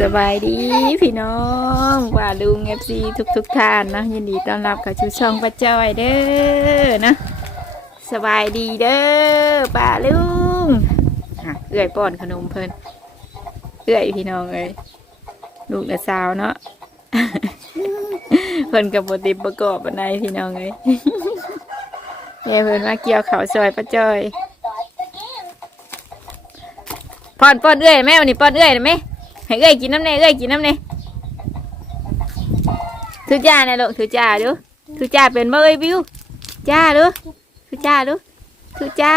สบายดีพี่น้องว่าลุงเอฟซีทุกทุกท่านนะยินดีต้อนรับเข้าสู่ช่องป้าจ้อยเด้อนะสบายดีเด้อป้าลุงอะเอื้อยป้อนขนมเพิ่นเอื้อยพี่น้องเอ้ยลูกและสาวเนาะเพิ่นกับบติประกอบอันใดพี่น้องเอ้ยแม่เพิ่นมาเกี่ยวเขาซอยป้าจ้อยป้อนป้อนเอื้อยแม่วันนี้ป้อนเอื้อยไหม ให้เอ้ยกินน้ำเน่เอ้ยกินน้ำเน่ถือจ้าเนี่ยลูกถือจ้าดูถือจ้าเป็นบ่เอ้ยบิวจ้าดูถือจ้าดูถือจ้า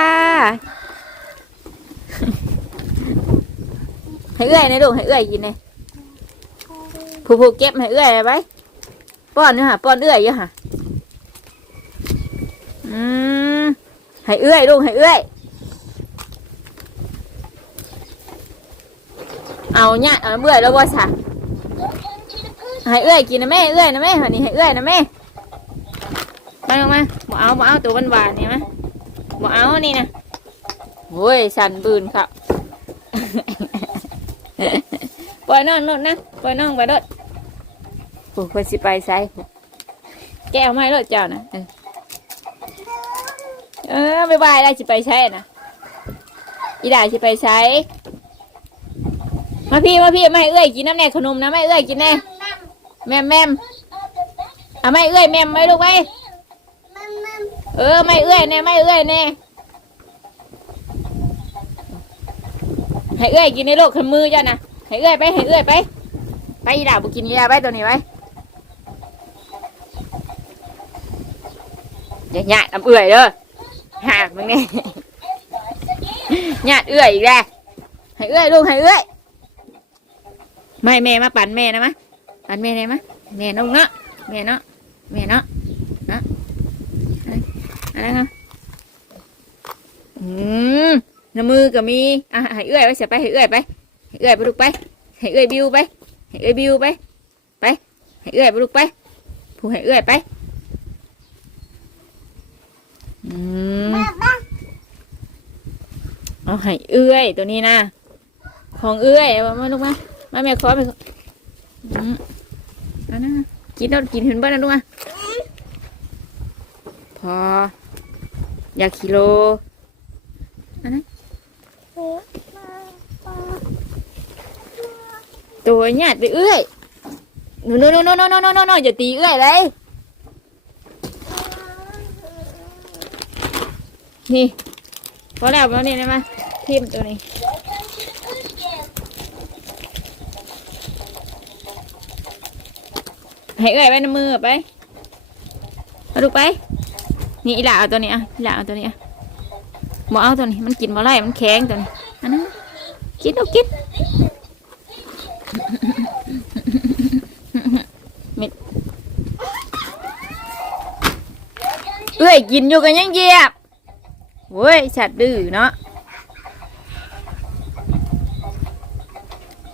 ให้เอ้ยเนี่ยลูกให้เอ้ยกินเนี่ยผู้ผู้เก็บให้เอ้ยไปป้อนเนื้อหาป้อนเอ้ยเยอะหะอืมให้เอ้ยลูกให้เอ้ย เอาเนี่ยเอาเบื่อแล้วว่าสะให้เอื้อยกินนะแม่เอื้อยนะแม่หันนี่ให้เอื้อยนะแม่ไปลงมาบ่เอาบ่เอาตัวหวานๆนี่มะบ่เอานี่นะโอ้ยสันบืนครับปล่อยน้องนดนะปล่อยน้องไปโดโอ้คนสิไปใส่แก้วไม่โดเจ้านะเออไม่บายได้สิไปใช้นะอีด่าสิไปใช้ มาพี่มาพี่ไม่เอ้ยกินน้ำแน่ขนมนะไม่เอ้ยกินแน่แม่มแม่มเอาไม่เอ้ยแม่มไม่ลูกไหมเออไม่เอ้ยแน่ไม่เอ้ยแน่ให้เอ้ยกินในโลกขมือจ้ะนะให้เอ้ยไปให้เอ้ยไป ไปอีด่าบุกินยาไปตัวนี้ไว้อย่าหยาดน้ำเอื้อยเด้อหากมึงนี่หยาดเอื้อยอีกแล้วให้เอ้ยลูกให้เอ้ย ไม่แม่มาปั่นแม่นะมะปั่นแม่ได้มะแม่น้องเนาะแม่เนาะแม่เนาะเนาะอะไรอะไรครับอืมน้ำมือก็มีอะให้เอื้อยไปเสียไปให้เอื้อยไปให้เอื้อยไปลูกไปให้เอื้อยบิวไปให้เอื้อยบิวไปไปให้เอื้อยไปลูกไปผู้ให้เอื้อยไปอืมเอาให้เอื้อยตัวนี้นะของเอื้อยมาลูกมา มาแม่ขอไปขออืมเอันนั้นกินแล้วกินเห็นบ้านนะลูกอะพอ อยากกิโลอันนั้นตัวเนี่ยไปเอื้อยโน่นโน่นโน่นโน่นโน่นโน่นอย่าตีเอื้อยเลยนี่พอแล้วพอนี่นะมาทิมตัวนี้ ให้เอ้อยไว้ในมือไปเอาลูกไป นี่อีหล่าเอาตัวนี้อะอีหล่าเอาตัวนี้อะบ่เอาตัวนี้ มันกินบ่ไรมันแข็งตัวนี้อันนั้นกินเอากินมิดเอ้ยกินอยู่กันยังเยียบเว้ยฉัดดื้อเนาะ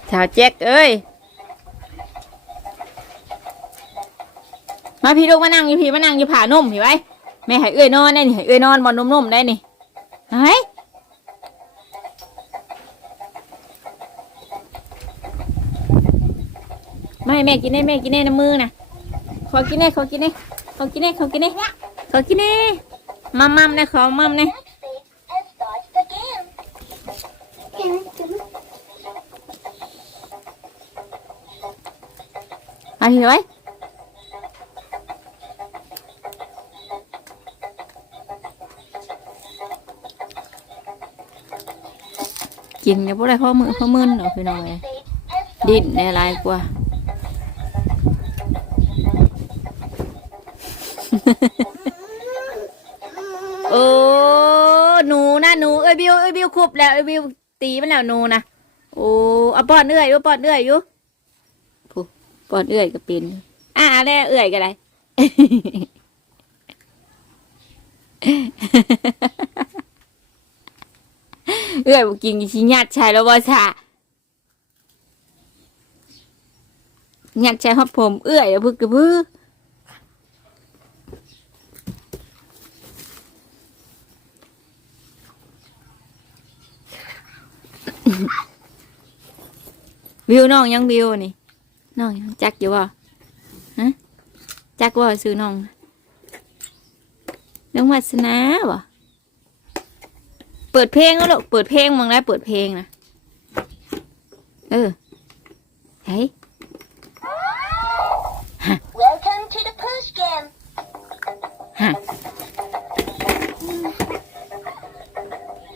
ชาวแจ็คเอ้ย มาพี่ลูกมานั่งอยู่พี่มานั่งอยู่ผานุ่มพี่ไว้แม่ให้เอื้อยนอนได้นี่ให้เอื้อยนอนบอนนุ่มๆได้นี่เฮ้ยไม่แม่กินได้แม่กินได้น้ำมือนะขอกินได้ขอกินได้ขอกินได้ขอกินได้ขอกินได้มัมมัมนะขอมัมนะมาพี่ไว้ กินเนี่ยพวกอะไรพ่อมือพ่อมืนเนาะพี่น้องเอ้ยดิ้นในลายกว่าโอ้หนูนะหนูเอ้ยบิวเอ้ยบิวคุบแล้วเอ้ยบิวตีมันแล้วหนูนะโอ้เอาป้อนเอื้อยอยู่ป้อนเอื้อยอยู่ผู้ป้อนเอื้อยก็เป็นอ่าแล้วเอื้อยก็ได้ เอื้อยบอกกินชิญาติชายแล้วว่าชาญาติชายฮอดผมเอื้อยอะพึกกระพือวิวน้องยังวิวนี่น้องยังจักอยู่บ่ฮะจักบ่ซื้อน้องน้องวัสนาบ่ เปิดเพลงแล้วลูกเปิดเพลงมึงได้เปิดเพลงนะเออเฮ้ย Welcome to the push game. ฮะ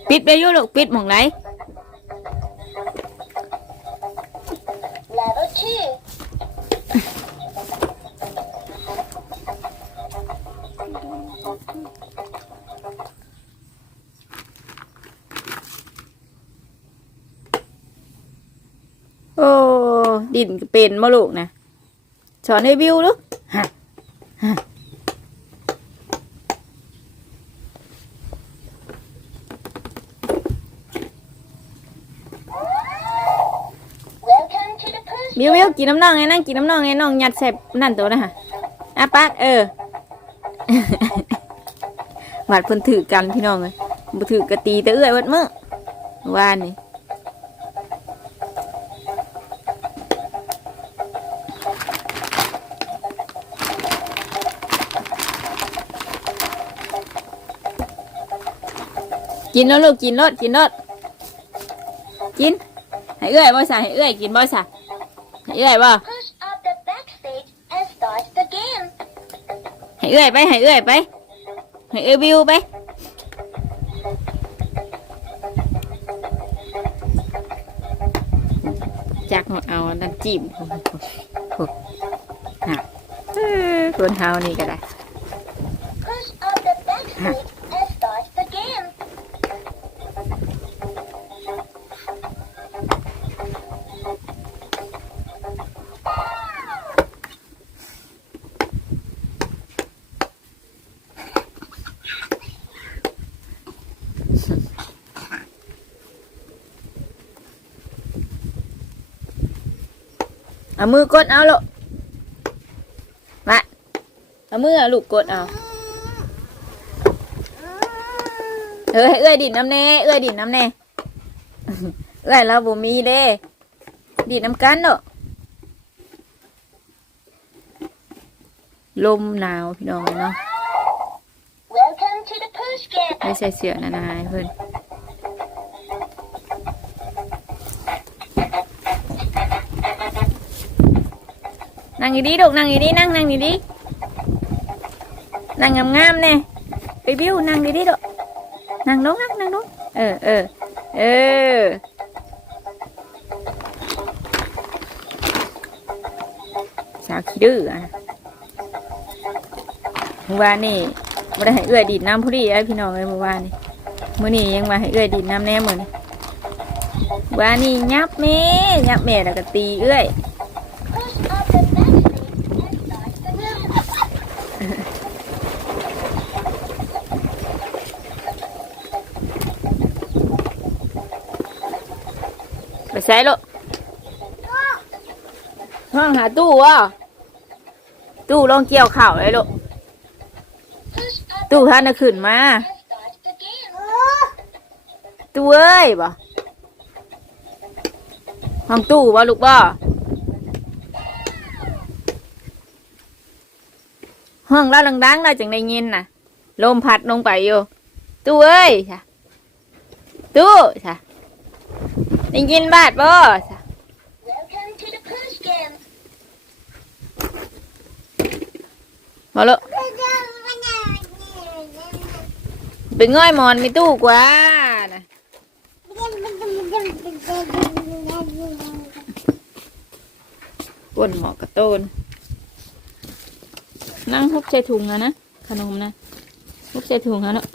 ปิดไปอยู่ลูกปิดหมองไร Level นก็เป็นมาลูกนะสอนให้วิวลูกฮะฮะ Welcome to the push วิววิวกินน้ำน่องไงนั่งกินน้ำน่องไงน้องยัดแสบนั่นตัวนะฮะอะปักเออหวาดเพิ่นถือกันพี่น้องเลยบ่ถือกะตีแต่เอื้อยเวัดมื้อวานนี่ กินแล้วลูกกินรสกินรสกิน ให้เอื้อยบ่สะให้เอื้อยกินบ่สะให้เอื้อยบ่ Push up the backstage and start the game. ให้เอื้อยไปให้เอื้อยไปให้เอื้อยวิวไปจักหมดเอานั่นจิ้มโอ้โหฮะเอ้อคนเฮานี่ก็ได้ Push up the backstage and start the game. เอามือกดเอาลูกมาเอามือเอาลูกกดเอาเออให้เอื้อยดินน้ำแน่เอื้อยดินน้ำแน่เอื้อยเราบ่มีเด้ดินน้ำกันเนาะลมหนาวพี่น้องเนาะ Welcome to the push game. ไม่ใส่เสื้อนานาให้เพิ่น นั่งดีลูกนั่งดีนั่งนั่งดีนั่งงามๆแน่ไปบิวนั่งดีๆลูกนั่งลงนั่งนั่งลงเออเออเออสาวขี้ดื้ออะเมื่อวานนี่ไม่ได้ให้เอื้อยดีดน้ำพอดีไอ้พี่น้องเลยเมื่อวานนี่มื้อนี้ยังมาให้เอื้อยดีดน้ำแน่เหมือนี้วานนี่ยับแม่ยับแม่แล้วก็ตีเอื้อย Push up the backstage and start the game. ไป ใส่ลูกห้องหาตู้วะตู้ลองเกี่ยวข่าวเลยลูกตู้ท่านน่ะขึ้นมา ตู้เอ้ยบ่ห้องตู้บ่ลูกบ่ห้องเราดังๆเราจังได้ยินน่ะ ลมพัดลงไปอยู่ ตู้เอ้ยจ้ะตู้จ้ะ ได้ยินบาดบ่จ้ะ Welcome to the push game. มาลูกเป็นง่อยหมอนมีตู้กว่านะก้นหมอกระโตนนั่งฮุบใส่ถุงแล้วนะขนมนะฮุบใส่ถุงแล้วเนาะ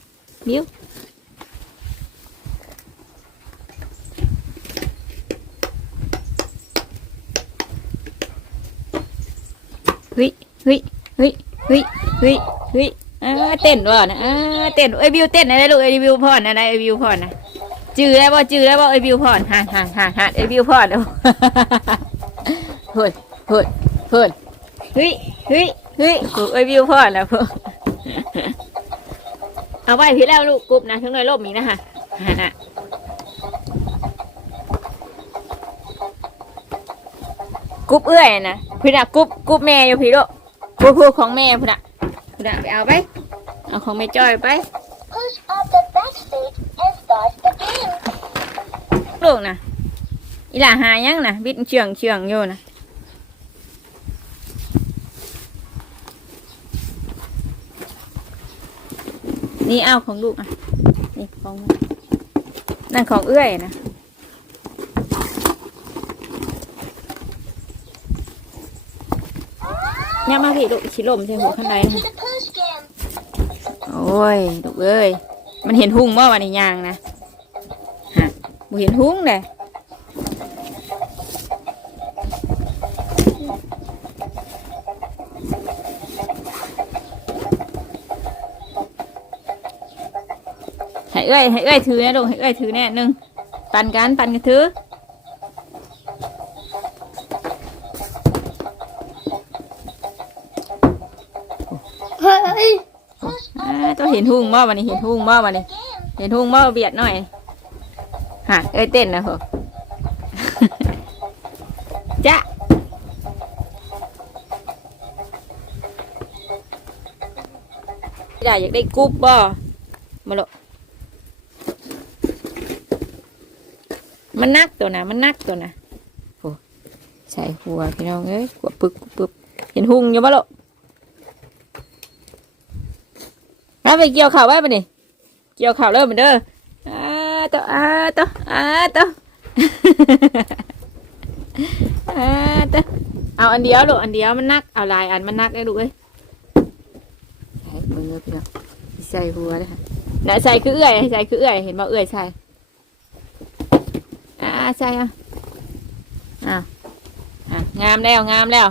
บิ้ว ฮ้ยเฮ้ยเฮ้ยเฮ้ยเฮ้ยเฮ้ยเต้นว่ะนะเต้นเอ้ยบิวเต้นอะไรลูกเอ้ยบิวพรอะไรเอ้ยบิวพรนะจือแล้วบ่จือแล้วบ่เอ้ยบิวพรฮ่าฮ่าฮ่าฮ่าเอ้ยบิวพรเด้อเฮ้ยเฮ้ยเฮ้ยเฮ้ยเฮ้ยเฮ้ยโอ้เอ้ยบิวพรแล้วพวกเอาไว้พี่แล้วลูกกรุ๊บนะทั้งเลยลบมีนะฮะ กรุ๊ปเอื้อยนะพี่น่ะกรุ๊ปกรุ๊ปแม่อยู่พี่ลูกกรุ๊ปผู้ของแม่พี่น่ะพี่น่ะไปเอาไปเอาของแม่จ้อยไป Push up the back seat and start the game. ลูกนะอีหล่าหายังนะวิทย์เชื่องเชื่องอยู่นะนี่เอาของลูกอะนี่ของนั่นของเอื้อยนะ ย่ามาพี่ลูกชิลมใส่หัวข้างใน Welcome นะ to the push game. โอ้ยลูกเอ้ย มันเห็นหุ้งว่าวันนี้ยางนะฮะบ่เห็นหุ้งเลยให้เอ้ยให้เอ้ยถือนะลูกให้เอ้ยถือแน่หนึ่งปันกันปันกันถือ ห็นหุ้งบ่วันนี้เห็นหุ้งบ่วันนี้ เห็นหุ้งบ่เบียดหน่อยฮะเอ้ยเต้นนะเหรอจ้ะอยากอยากได้กรุ๊ปบ่มาโลมันนักตัวนะมันนักตัวนะโอ้ใส่หัวพี่น้องเอ้ยหัวปึกปึกเห็นหุ้งอยู่บ่โล เอาไปเกี่ยวข่าวไว้ปะนี่เกี่ยวข่าวเริ่มเหมือนเด้ออ่าตัวอ่าตัวอ่าตัวอ่าตัวเอาอันเดียวลูกอันเดียวมันนักเอาลายอันมันนักได้ลูกเอ้ยใส่มือพี่น้องใส่หัวเลยค่ะน่ะใส่คือเอื้อยใส่คือเอื้อยเห็นบ่เอื้อยใส่อ่าใส่อะอะอะงามแล้วงามแล้ว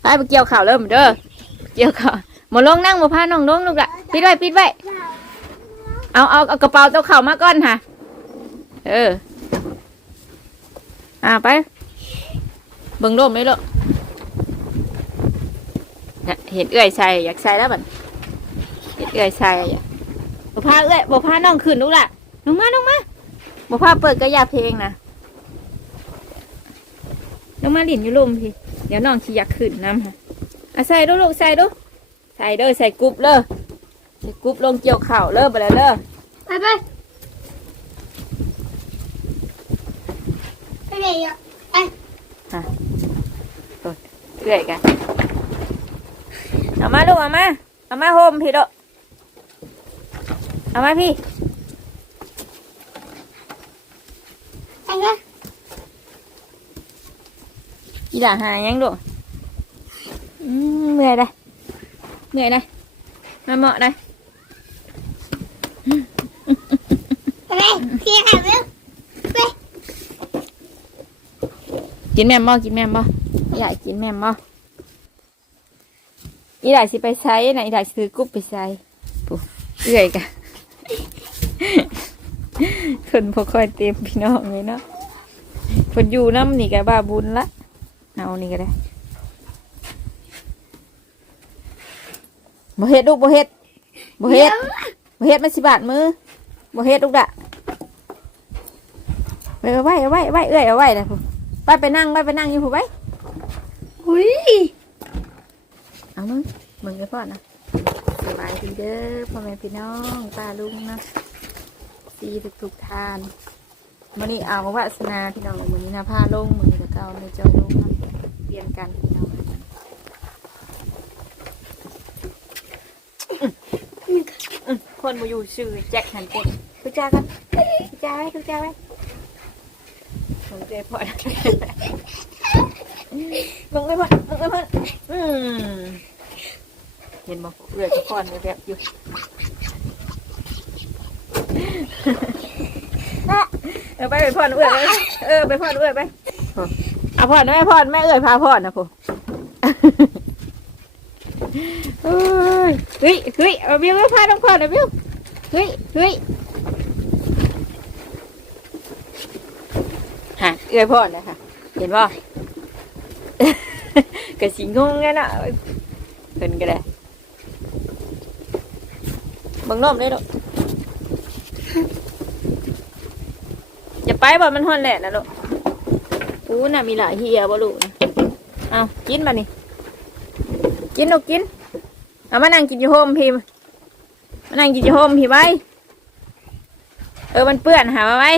ไปไปเกี่ยวข่าวเริ่มเหมือนเด้อเกี่ยวข่าว หมดลงนั่งหมดพาน้องลงลูกละปิดไว้ปิดไว้เอาเอาเอากระเป๋าเจ้าเข่ามาก่อนค่ะ เออ อ่าไปเบิ่งร่มไหมลูกเห็นเอื้อยใส่อยากใส่แล้วบัดเห็นเอื้อยใส่อยากบ่พาเอื้อยบ่พาน้องขึ้นลูกละลงมาลงมาบ่พาเปิดกระยาเพลงนะลงมาหลินอยู่ลมพี่เดี๋ยวน้องสิอยากขึ้นน้ำค่ะอะใส่ดูลูกใส่ดู ส่เด้อใส่กรุ๊ปเลยใส่กรุ๊ปลงเกี่ยวเข่าเลิกไปแล้วเด้อ Bye bye. Okay, yeah. เรื่อยกันเอามาลูกเอามาเอามาโฮมพี่ลูกเอามาพี่ Okay. อีหล่าหายังลูกอืมเมื่อยได้ เมื่อยได้มาเหมาะได้ Okay. Here, have you? กินแม่มบ่กินแม่มบ่อีหล่ากินแม่มบ่อีหล่าสิไปใช้นะอีหล่าสิซื้อกุ๊บไปใช้ปุ๊เอื่อยกันคนพอค่อยเต็มพี่น้องเลยเนาะคนอยู่น้ำนี่ก็บ้าบุญละเอานี่ก็ได้ บ่เฮ็ดลูกบ่เฮ็ดบ่เฮ็ดบ่เฮ็ดมันสิบาดมือบ่เฮ็ดลูกดะไปเอาไว้เอาไว้เอาไว้เอ้อยเอาไว้นะผู้ไปไปนั่งไปไปนั่งอยู่ผู้ไว้ Ui. เอามึงมึงไปพ่อนะสบายดีเด้อพ่อแม่พี่น้องป้าลุงนะดีทุกทุกๆทานมื้อนี้เอาวาสนาพี่น้องมื้อนี้นะพาลงมื้อนี้ก็เก่าในจอยลงนะเปลี่ยนกันพี่น้องอื้อ คนมาอยู่ชื่อแจ็คหันเป็นทุจ้ากันทุจ้าไว้ทุจ้าไว้มึงเจ๊พอนะมึงไม่พ่อมึงไม่พ่ออืมเห็นบอกเรือจะพ่อนแบบอยู่เออไปไปพอนเอื้อยไปเออไปพอนเอื้อยไปเอาพอนแม่พอนแม่เอื้อยพาพอนนะผม ยเฮ้ยเฮ้ยเอาบิวไปพาน้องพ่อนนะบิวเฮ้ยเฮ้ยฮะเอื้อยพ่อนนะคะเห็นป่ะกะสิงงกันอะเพิ่นก็ได้บังนมเลยลูกอย่าไปบ่มันฮอนแหละนะลูกอู้น่ะมีหลายเฮียบ่ลูกเอากินมานี่กินลูกกิน เอามานั่งกินอยู่โฮมพี่มานั่งกินอยู่โฮมพี่ไว้เออมันเปื้อนหามาไว้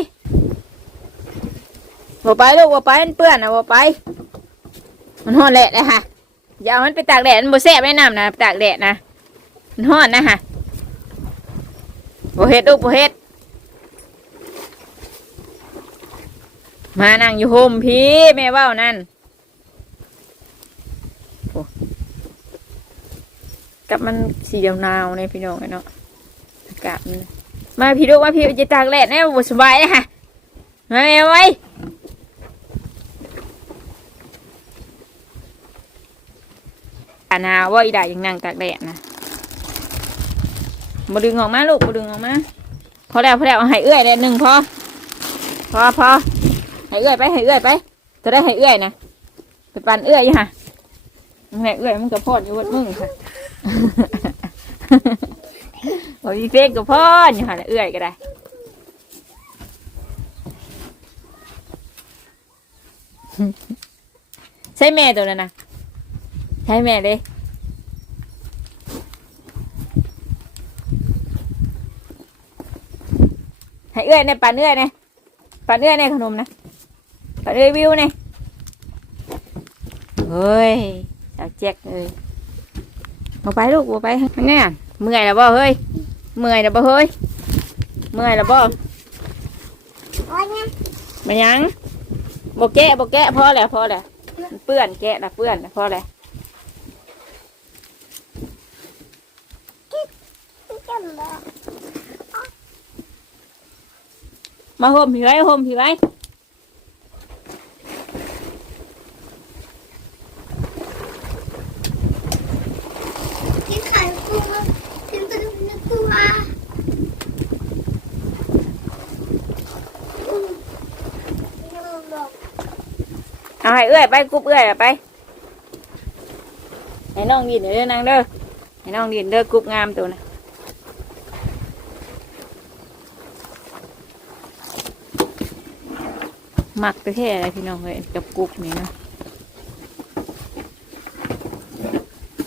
บ่ไปลูกบ่ไปมันเปื้อนนะบ่ไป มันฮ้อนแหละนะฮะอย่าเอามันไปตากแดดมันบ่แซ่บแม่น้ำนะตากแดดนะมันฮ้อนนะฮะบ่เฮ็ดลูกบ่เฮ็ดมานั่งอยู่โฮมพี่แม่ว่านั่นโอ้ กับมันสีเดียวนาวในพี่น้องไอเนาะอากาศมันมาพี่ดูว่าพี่จะตากแดดแน่บสบายนะฮะมาแม่ไว้อาหนาวว่าอีดายังนั่งตากแดดนะมาดึงออกมาลูกมาดึงออกมาพอแล้วพอแล้วเอาให้เอื้อยได้หนึ่งพอพอพอให้เอื้อยไปให้เอื้อยไปจะได้ให้เอื้อยนะไปปันเอื้อยค่ะแม่เอื้อยมันก็พอดอยู่วัดมึงค่ะ บอกมีเฟกก็พออยู่ค่ะเอื้อยก็ได้ ใช่แม่ตัวนั้นนะใช่แม่เลยให้เอื้อยในปันเอื้อยในปันเอื้อยในขนมนะไปรีวิวนี่เฮ้ยสาวแจ็คเอ้ย มาไปลูกมาไปเนี่ยเมื่อยแล้วบ่เฮ้ย เมื่อยแล้วบ่เฮ้ย เมื่อยแล้วบ่โอ้ยเนี่ยมายังบ่แกะบ่แกะพอแล้วพอแล้วมันเปื้อนแกะละเปื้อนละพอแล้วจังเลยมาห่มผีไว้ห่มผีไว้ กินไข่ปูกินตัวนึกตัวอืมลง เอาให้เอื้อยไปกุบเอื้อยไปให้น้องดินเด้อนางเด้อให้น้องดินเด้อกุบงามตัวนะหมักไปแค่อะไรพี่น้องเลยกับกุ๊กนี่นะ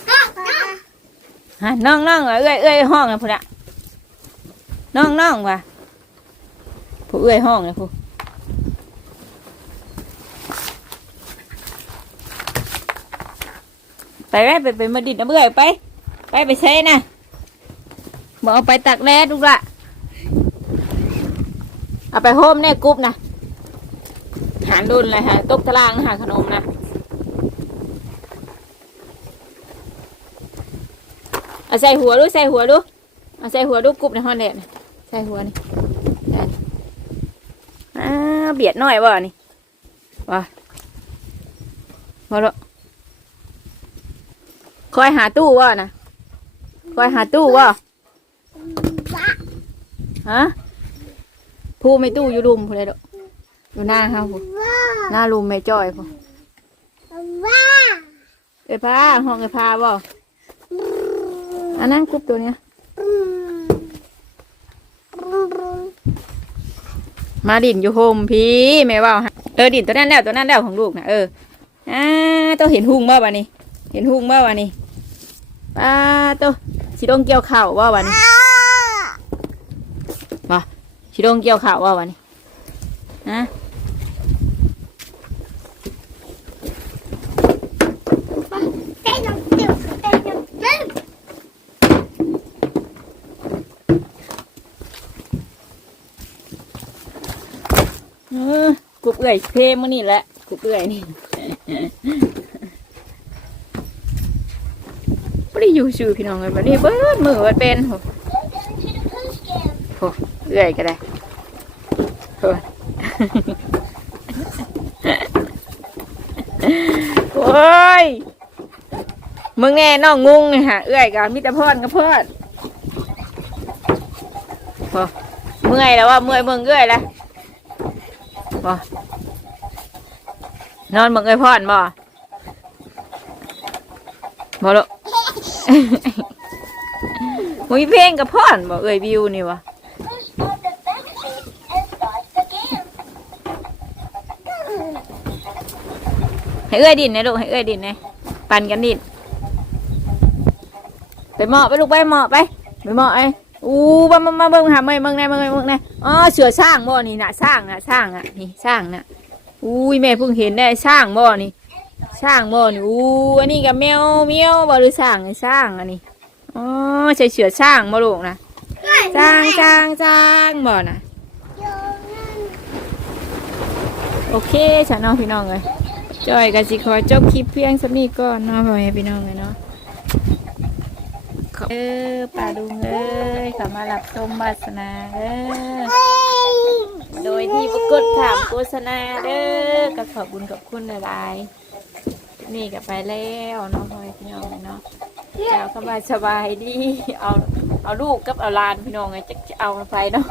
อะอะฮะน้องน้องเอ้ยเอ้ยห้องนะพุ่นอะน้องน้องว่ะผู้เอ้ยห้องนะผู้ ไปไปไปมาดิดน้ำเอ้ยไป ไปไปใช้นะบอกเอาไปตักแดดลูกละเอาไปโฮมแน่กรุ๊ปนะหารดุนเลยฮะตกตารางหาขนมนะเอาใส่หัวดูใส่หัวดูเอาใส่หัวดูกรุบในห้องแดดนะใส่หัวนี่ใส่อ่าเบียดหน่อยบ่นี่ว่าบ่ละ คอยหาตู้ว่านะคอยหาตู้ว่าฮะผู้ไม่ตู้อยู่รุมพูเลยดอกอยู่หน้าเฮาพูว้หน้ารุมไม่จ้อยพูว้าเอ้ยพาห้องเอ้ยพาบ่อันนั้นกรุ๊ปตัวเนี้ยมาดินอยู่โฮมพี่แม่ว่าฮะเออดินตัวนั้นแล้วตัวนั้นแล้วของลูกนะเอออ่าตัวเห็นหุงบ่วะนี่เห็นหุงบ่วะนี่ ป้าโตชิดงเกี่ยวข่าวว่าวันนี้มาชิดงเกี่ยวข่าวว่าวันนี้ฮะกูเปื่อยเพมันนี่แหละกูเปื่อยนี่ ไม่ได้ อยู่ชื่อพี่น้องเลยวันนี้เบิ้ลมือวันเป็นโหโอ้เอื่อยก็ได้โอ้ยโอ้ยมึงแน่น้องงุงไงฮะเอื่อยกับมิตรพรกับพรโอ้เมื่อยแล้วว่าเมื่อยมืองเอื่อยแล้วบ่นอนมืองเอ้ยพรบ่บ่ลูก มึงมีเพลงกับพรบ่เอ้ยวิวนี่วะให้เอื้อยดินนะลูกให้เอื้อยดินนะปั่นกันดินไปเหมาะไปลูกไปเหมาะไปไปเหมาะไอ้อู้มามามาเบิ่งหาเมื่อยเบิ่งได้เบิ่งได้เบิ่งได้อ๋อเสือสร้างบ่นี่น่ะสร้างน่ะสร้างน่ะนี่สร้างน่ะอุ้ยแม่เพิ่งเห็นได้สร้างบ่นี่ สร้างบ่นี่อู้อันนี้กับแมวเมียวบ่หรือสร้างสร้างอันนี้อ๋อใช่เสือสร้างบ่ลูกนะสร้างสร้างสร้างบ่นะโอเคฉันน้องพี่น้องเลยจอยกันสิขอจบคลิปเพียงสักนี้ก่อนเนาะพ่อแม่พี่น้องเลยเนาะเออป่าดุงเอ้ยขับมาหลับชมวาสนาเด้อโดยที่ประกดถามโฆษณาเด้อก็ขอบบุญกับคุณหลายๆ นี่ก็ไปแล้วเนาะพ่อแม่พี่น้องเนาะเจ้าสบายสบายดี เอาเอาลูกกับเอาหลานพี่น้องไงจะเอาไปเนาะ